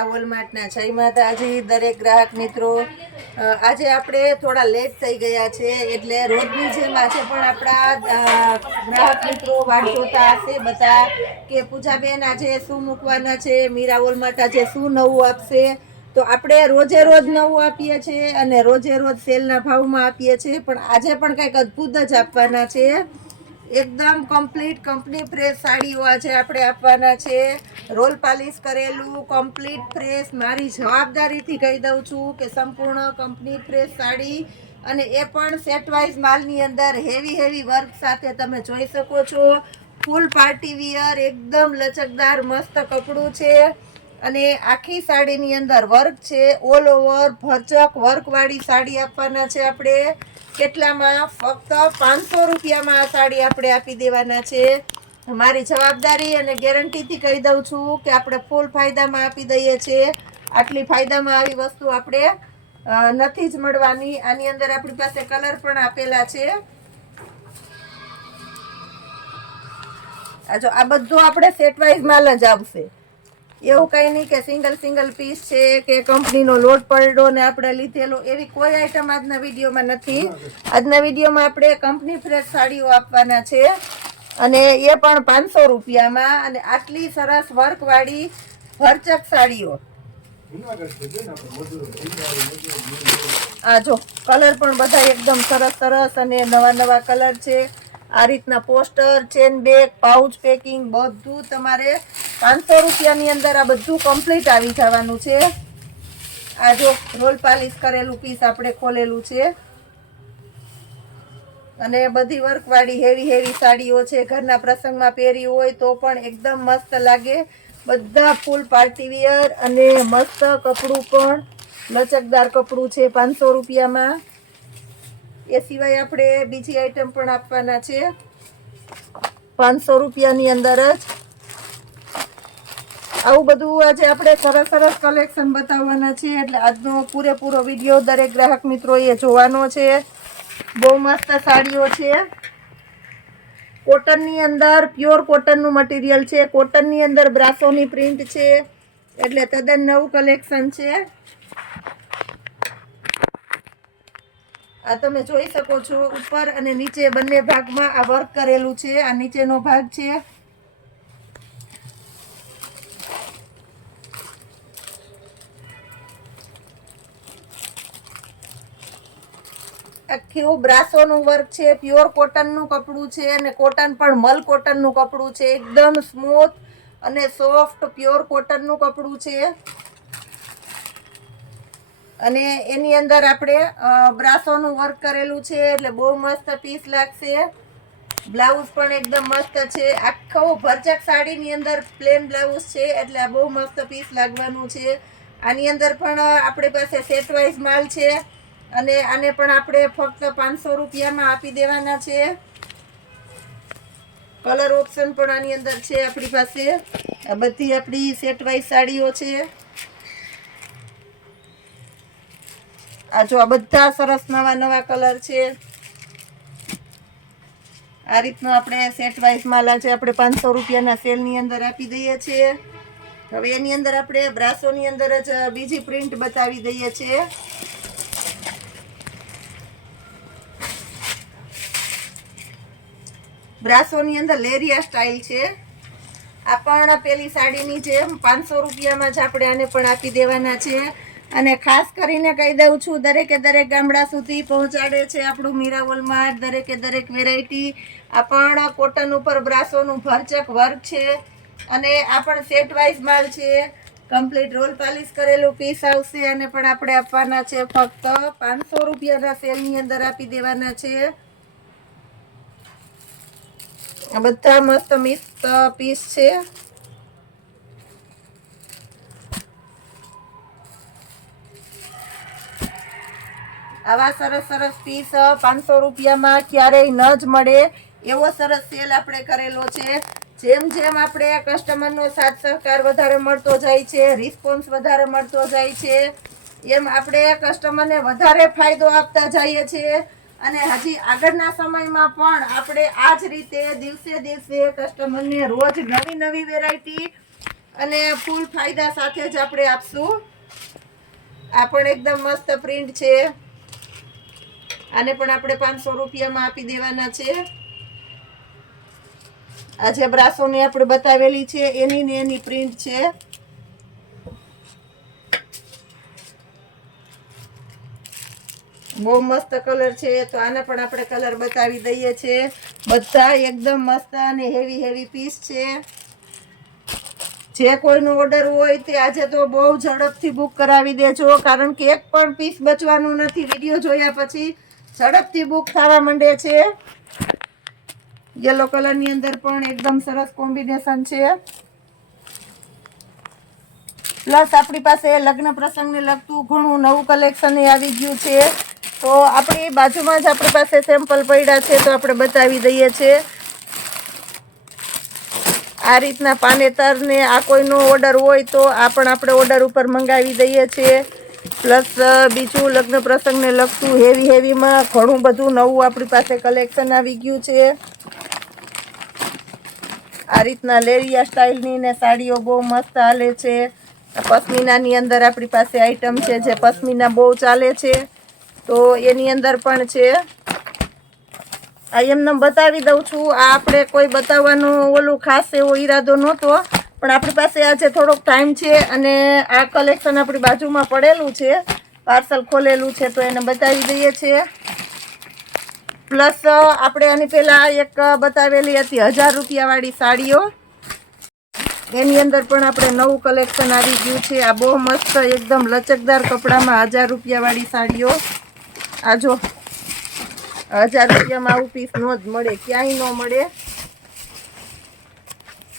મીરા વોલમાર્ટના જય માતાજી દરેક ગ્રાહક મિત્રો। આજે આપણે થોડા લેટ થઈ ગયા છે એટલે રોજની જેમ આજે પણ આપણા ગ્રાહક મિત્રો વાટ જોતા હશે બધા કે પૂજાબેન આજે શું મૂકવાના છે, મીરા વોલમાર્ટ આજે શું નવું આપશે। તો આપણે રોજે રોજ નવું આપીએ છીએ અને રોજે રોજ સેલના ભાવમાં આપીએ છીએ, પણ આજે પણ કંઈક અદ્ભુત જ આપવાના છે। एकदम कम्प्लीट कंपनी फ्रेश साड़ीओ आज आपणे आपवाना छे। रोल पॉलिश करेलू कम्प्लीट फ्रेश मारी जवाबदारी थी कही दઉં છું કે संपूर्ण कंपनी फ्रेश साड़ी અને એ પણ સેટ વાઇઝ માલની અંદર હેવી વર્ક સાથે તમે જોઈ શકો છો। ફૂલ પાર્ટી વિયર એકદમ લચકદાર મસ્ત કપડું છે અને આખી સાડીની અંદર વર્ક છે। ઓલ ઓવર ભરચક વર્કવાળી સાડી આપવાના છે આપણે। કેટલામાં? ફક્ત 500 રૂપિયામાં આ સાડી આપણે આપી દેવાના છે। મારી જવાબદારી અને ગેરંટીથી કહી દઉં છું કે આપણે ફૂલ ફાયદામાં આપી દઈએ છીએ। આટલી ફાયદામાં આવી વસ્તુ આપણે નથી જ મળવાની। આની અંદર આપણી પાસે કલર પણ આપેલા છે। આ જો આ બધું આપણે સેટ વાઇઝ માલ જ આવશે, એવું કંઈ નહીં કે સિંગલ પીસ છે કે કંપનીનો લોટ પડ્યો ને આપણે લીધેલો, એવી કોઈ આઈટમ આજના વિડીયોમાં નથી। આજના વિડીયોમાં આપણે કંપની ફ્રેશ સાડીઓ આપવાના છે અને એ પણ 500 રૂપિયામાં અને આટલી સરસ વર્કવાળી ભરચક સાડીઓ। આ જો કલર પણ બધા એકદમ સરસ અને નવા કલર છે। આ રીતના poster, chain bag, pouch packing બધું તમારે 500 રૂપિયાની અંદર આ બધું કમ્પ્લીટ આવી જવાનું છે। આ જો રોલ પાલિશ કરેલું પીસ આપણે ખોલેલું છે અને બધી વર્કવાળી હેવી સાડીઓ છે। ઘરના પ્રસંગમાં પહેરી હોય તો પણ એકદમ મસ્ત લાગે। બધા ફૂલ પાર્ટી વિયર અને મસ્ત કપડું પણ લચકદાર કપડું છે 500 રૂપિયામાં। એ સિવાય આપણે બીજી આઈટમ પણ આપવાના છે 500 રૂપિયાની અંદર જ। આવું બધું આજે આપણે સરસ કલેક્શન બતાવવાના છે એટલે આજનો પૂરેપૂરો વિડીયો દરેક ગ્રાહક મિત્રોએ જોવાનો છે। બહુ મસ્ત સાડીઓ છે। કોટનની અંદર પ્યોર કોટનનું મટીરિયલ છે। કોટનની અંદર બ્રાસોની પ્રિન્ટ છે એટલે તદ્દન નવું કલેક્શન છે। આ તમે જોઈ શકો છો ઉપર અને નીચે બંને ભાગમાં આ વર્ક કરેલું છે। આ નીચેનો ભાગ છે। આખું બ્રાસોનું વર્ક છે, પ્યોર કોટનનું કપડું છે અને કોટન પણ મલ કોટનનું કપડું છે। એકદમ સ્મૂથ અને સોફ્ટ પ્યોર કોટનનું કપડું છે અને એની અંદર આપણે બ્રાસોનું વર્ક કરેલું છે એટલે બહુ મસ્ત પીસ લાગશે। બ્લાઉઝ પણ એકદમ મસ્ત છે। આખું ભરચક સાડીની અંદર પ્લેન બ્લાઉઝ છે એટલે બહુ મસ્ત પીસ લાગવાનું છે। આની અંદર પણ આપણી પાસે સેટ વાઇઝ માલ છે અને આને પણ આપણે ફક્ત 500 રૂપિયામાં આપી દેવાના છે। કલર ઓપ્શન પણ આની અંદર છે આપણી પાસે। આ બધી આપણી સેટ વાઇઝ સાડીઓ છે। આ જો આ બધા સરસ નવા કલર છે। આ રીતનો આપણે સેટ વાઇઝ માલ આજે આપણે 500 રૂપિયાના સેલની અંદર આપી દઈએ છીએ। હવે એની અંદર આપણે બ્રાસોની અંદર જ બીજી પ્રિન્ટ બતાવી દઈએ છીએ। બ્રાસોની અંદર લેરિયા સ્ટાઇલ છે। આ પણ પેલી સાડીની જેમ 500 રૂપિયામાં જ આપણે આને પણ આપી દેવાના છે અને ખાસ કરીને કહી દઉં છું દરેક ગામડા સુધી પહોંચાડે છે આપણું મીરા વોલમાર્ટ। દરેક વેરાયટી। આ પણ કોટન ઉપર બ્રાસોનું ભરચક વર્ક છે અને આ પણ સેટ વાઇઝ માલ છે। કમ્પ્લીટ રોલ પાલિશ કરેલું પીસ આવશે અને પણ આપણે આપવાના છે ફક્ત 500 રૂપિયાના સેલની અંદર આપી દેવાના છે। આ બધા મસ્ત પીસ છે। આવા સરસ પીસ 500 રૂપિયામાં ક્યારેય ન જ મળે એવો સરસ સેલ આપણે કરેલો છે। જેમ આપણે કસ્ટમરનો સાથ સહકાર વધારે મળતો જાય છે, રિસ્પોન્સ વધારે મળતો જાય છે, એમ આપણે કસ્ટમરને વધારે ફાયદો આપતા જઈએ છીએ અને હજી આગળના સમયમાં પણ આપણે આ જ રીતે દિવસે કસ્ટમરને રોજ નવી વેરાયટી અને ફૂલ ફાયદા સાથે જ આપણે આપશું. આ પણ એકદમ મસ્ત પ્રિન્ટ છે. આને પણ આપણે 500 રૂપિયામાં આપી દેવાના છે. આ જે બ્રાસોની આપણે બતાવેલી છે એની ને એની પ્રિન્ટ છે. બહુ મસ્ત કલર છે. તો આના પણ આપણે કલર બતાવી દઈએ છીએ. બધા એકદમ મસ્ત અને હેવી પીસ છે. જે કોઈનો ઓર્ડર હોય તે આજે તો બહુ ઝડપથી બુક કરાવી દેજો, કારણ કે એક પણ પીસ બચવાનું નથી. વિડીયો જોયા પછી ઝડપથી બુક થવા માંડે છે. યલો કલરની અંદર પણ એકદમ સરસ કોમ્બિનેશન છે. પ્લસ આપણી પાસે લગ્ન પ્રસંગને લગતું ઘણું નવું કલેક્શન આવી ગયું છે. તો આપણી બાજુમાં જ આપણી પાસે સેમ્પલ પડ્યા છે, તો આપણે બતાવી દઈએ છીએ. આ રીતના પાનેતર ને આ કોઈનો ઓર્ડર હોય તો આ પણ આપણે ઓર્ડર ઉપર મંગાવી દઈએ છીએ. પ્લસ બીજું લગ્ન પ્રસંગને લગતું હેવીમાં ઘણું બધું નવું આપણી પાસે કલેક્શન આવી ગયું છે. આ રીતના લેરિયા સ્ટાઇલની ને સાડીઓ બહુ મસ્ત હાલે છે. પશ્મિનાની અંદર આપણી પાસે આઈટમ છે, જે પશ્મિના બહુ ચાલે છે, તો એની અંદર પણ છે. આ એમને બતાવી દઉં છું. આ આપણે કોઈ બતાવવાનો ઓલું ખાસ એવો ઈરાદો નહોતો, પણ આપણી પાસે આજે થોડોક ટાઈમ છે અને આ કલેક્શન આપણી બાજુમાં પડેલું છે, પાર્સલ ખોલેલું છે, તો એને બતાવી દઈએ છીએ. પ્લસ આપણે આની પહેલા એક બતાવેલી હતી 1000 રૂપિયાવાળી સાડીઓ, એની અંદર પણ આપણે નવું કલેક્શન આવી ગયું છે. આ બહુ મસ્ત એકદમ લચકદાર કપડામાં 1000 રૂપિયાવાળી સાડીઓ. આ જો 1000 રૂપિયામાં આવું પીસ ન જ મળે, ક્યાંય ન મળે.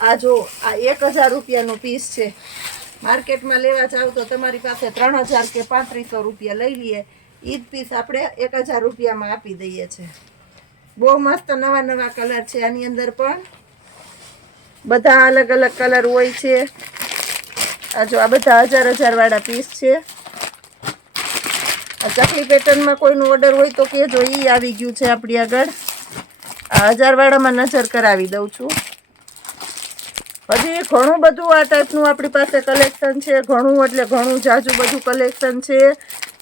આ જો આ 1000 રૂપિયાનું પીસ છે. માર્કેટમાં લેવા જાવ તો તમારી પાસે 3000 કે 3500 રૂપિયા લઈ લઈએ. એ જ પીસ આપણે 1000 રૂપિયામાં આપી દઈએ છીએ. બહુ મસ્ત નવા કલર છે. આની અંદર પણ બધા અલગ કલર હોય છે. આ જો આ બધા 1000 વાળા પીસ છે. આ ચકલી પેટર્નમાં કોઈનું ઓર્ડર હોય તો કહેજો, એ આવી ગયું છે આપણી આગળ. આ 1000 વાળામાં નજર કરાવી દઉં છું. હજી ઘણું બધું આ ટાઈપનું આપણી પાસે કલેક્શન છે. ઘણું એટલે ઘણું જાજુ બધું કલેક્શન છે.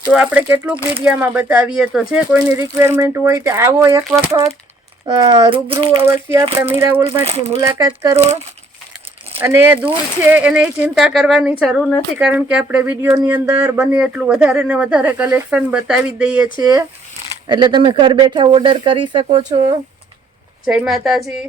તો આપણે કેટલુંક વિડીયામાં બતાવીએ. તો જે કોઈની રિક્વાયરમેન્ટ હોય તે આવો એક વખત રૂબરૂ અવશ્ય આપણા મીરા વોલમાર્ટની મુલાકાત કરો. અને દૂર છે એને ચિંતા કરવાની જરૂર નથી, કારણ કે આપણે વિડીયોની અંદર બને એટલું વધારે ને વધારે કલેક્શન બતાવી દઈએ છીએ. એટલે તમે ઘર બેઠા ઓર્ડર કરી શકો છો. જય માતાજી.